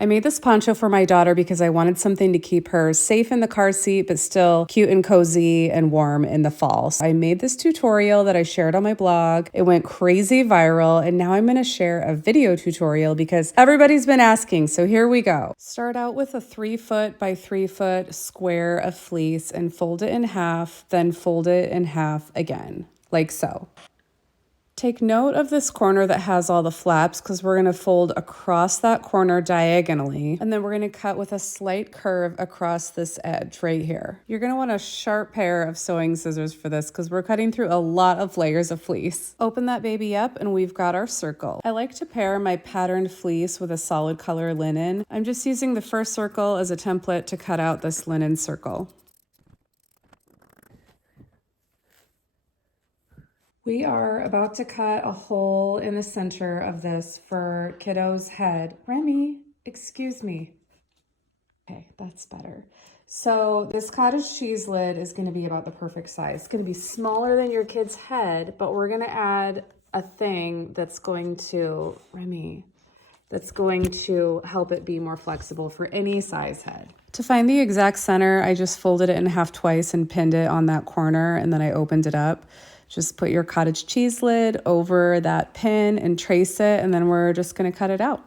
I made this poncho for my daughter because I wanted something to keep her safe in the car seat, but still cute and cozy and warm in the fall. So I made this tutorial that I shared on my blog. It went crazy viral, and now I'm going to share a video tutorial because everybody's been asking. So here we go. Start out with a 3-foot by 3-foot square of fleece and fold it in half, then fold it in half again, like so. Take note of this corner that has all the flaps because we're going to fold across that corner diagonally, and then we're going to cut with a slight curve across this edge right here. You're going to want a sharp pair of sewing scissors for this because we're cutting through a lot of layers of fleece. Open that baby up and we've got our circle. I like to pair my patterned fleece with a solid color linen. I'm just using the first circle as a template to cut out this linen circle. We are about to cut a hole in the center of this for kiddo's head. Remy, excuse me. Okay, that's better. So this cottage cheese lid is going to be about the perfect size. It's going to be smaller than your kid's head, but we're going to add a thing that's going to, Remy, that's going to help it be more flexible for any size head. To find the exact center, I just folded it in half twice and pinned it on that corner, and then I opened it up. Just put your cottage cheese lid over that pin and trace it, and then we're just going to cut it out.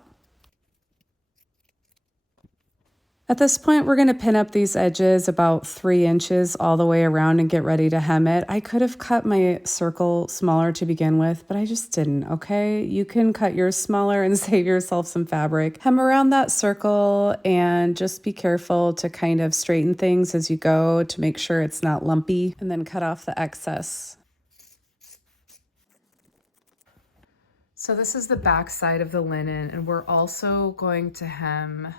At this point, we're going to pin up these edges about 3 inches all the way around and get ready to hem it. I could have cut my circle smaller to begin with, but I just didn't, okay? You can cut yours smaller and save yourself some fabric. Hem around that circle and just be careful to kind of straighten things as you go to make sure it's not lumpy, and then cut off the excess. So this is the back side of the linen, and we're also going to hem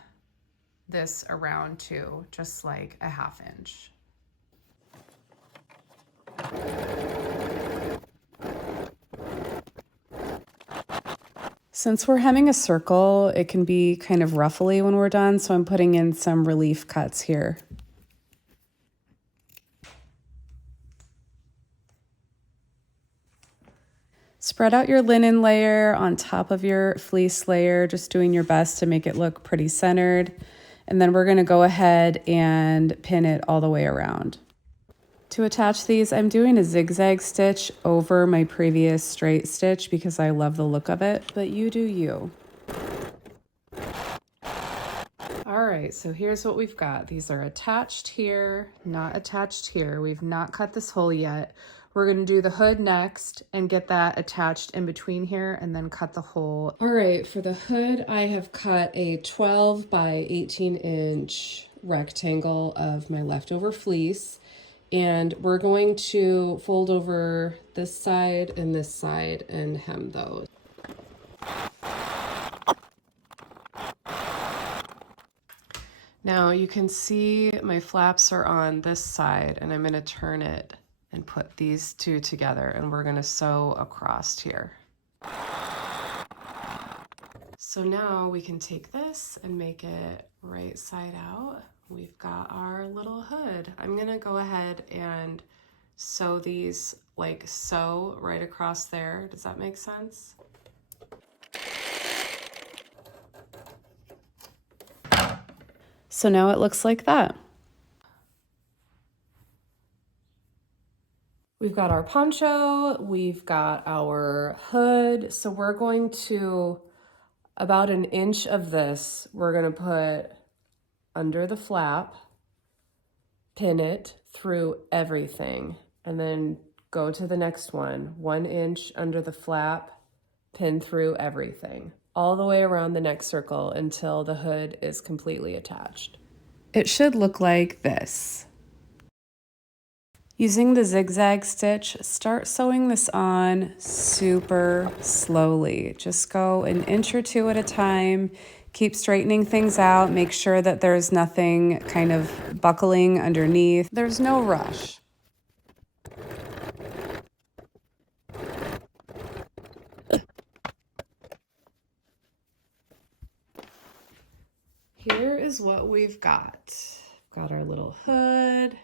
this around too, just like a 1/2 inch. Since we're hemming a circle, it can be kind of ruffly when we're done, so I'm putting in some relief cuts here. Spread out your linen layer on top of your fleece layer, just doing your best to make it look pretty centered. And then we're gonna go ahead and pin it all the way around. To attach these, I'm doing a zigzag stitch over my previous straight stitch because I love the look of it, but you do you. All right, so here's what we've got. These are attached here, not attached here. We've not cut this hole yet. We're gonna do the hood next and get that attached in between here and then cut the hole. All right, for the hood, I have cut a 12 by 18 inch rectangle of my leftover fleece. And we're going to fold over this side and hem those. Now you can see my flaps are on this side, and I'm going to turn it and put these two together, and we're going to sew across here. So now we can take this and make it right side out. We've got our little hood. I'm going to go ahead and sew these like so right across there. Does that make sense? So now it looks like that. We've got our poncho, we've got our hood. So we're going to, about 1 inch of this, we're gonna put under the flap, pin it through everything, and then go to the next one. 1 inch under the flap, pin through everything, all the way around the next circle until the hood is completely attached. It should look like this. Using the zigzag stitch, start sewing this on super slowly. Just go 1 inch or 2 at a time. Keep straightening things out. Make sure that there's nothing kind of buckling underneath. There's no rush. Here is what we've got. Got our little hood.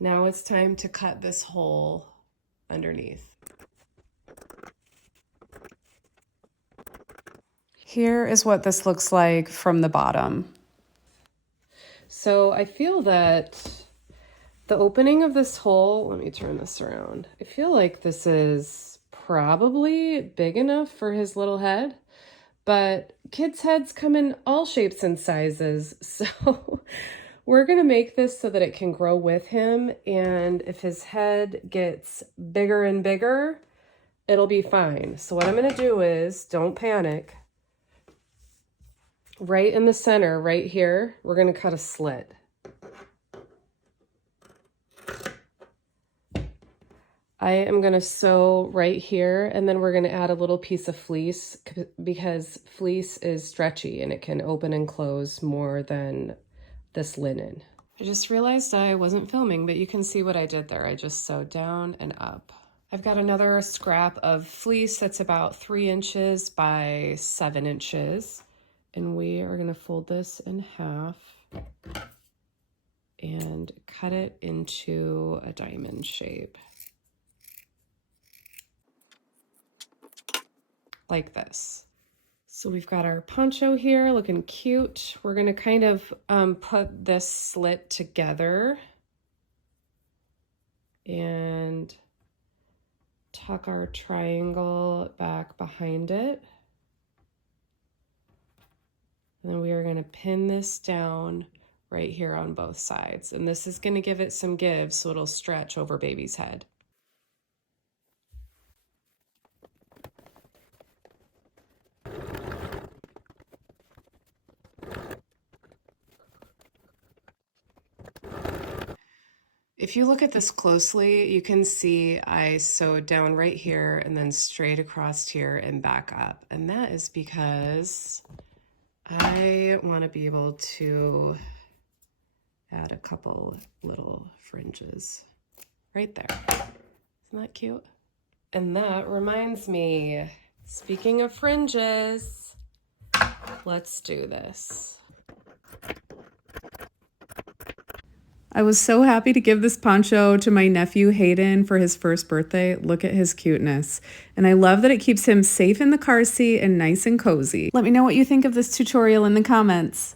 Now it's time to cut this hole underneath. Here is what this looks like from the bottom. So I feel that the opening of this hole, let me turn this around. I feel like this is probably big enough for his little head, but kids' heads come in all shapes and sizes. So we're gonna make this so that it can grow with him. And if his head gets bigger and bigger, it'll be fine. So what I'm gonna do is, don't panic. Right in the center, right here, we're gonna cut a slit. I am gonna sew right here, and then we're gonna add a little piece of fleece because fleece is stretchy and it can open and close more than this linen. I just realized I wasn't filming, but you can see what I did there. I just sewed down and up. I've got another scrap of fleece that's about 3 inches by 7 inches. And we are gonna fold this in half and cut it into a diamond shape. Like this. So we've got our poncho here looking cute. We're gonna kind of put this slit together and tuck our triangle back behind it. And then we are going to pin this down right here on both sides. And this is going to give it some give so it'll stretch over baby's head. If you look at this closely, you can see I sewed down right here and then straight across here and back up. And that is because I want to be able to add a couple little fringes right there. Isn't that cute? And that reminds me, speaking of fringes, let's do this. I was so happy to give this poncho to my nephew Hayden for his first birthday. Look at his cuteness. And I love that it keeps him safe in the car seat and nice and cozy. Let me know what you think of this tutorial in the comments.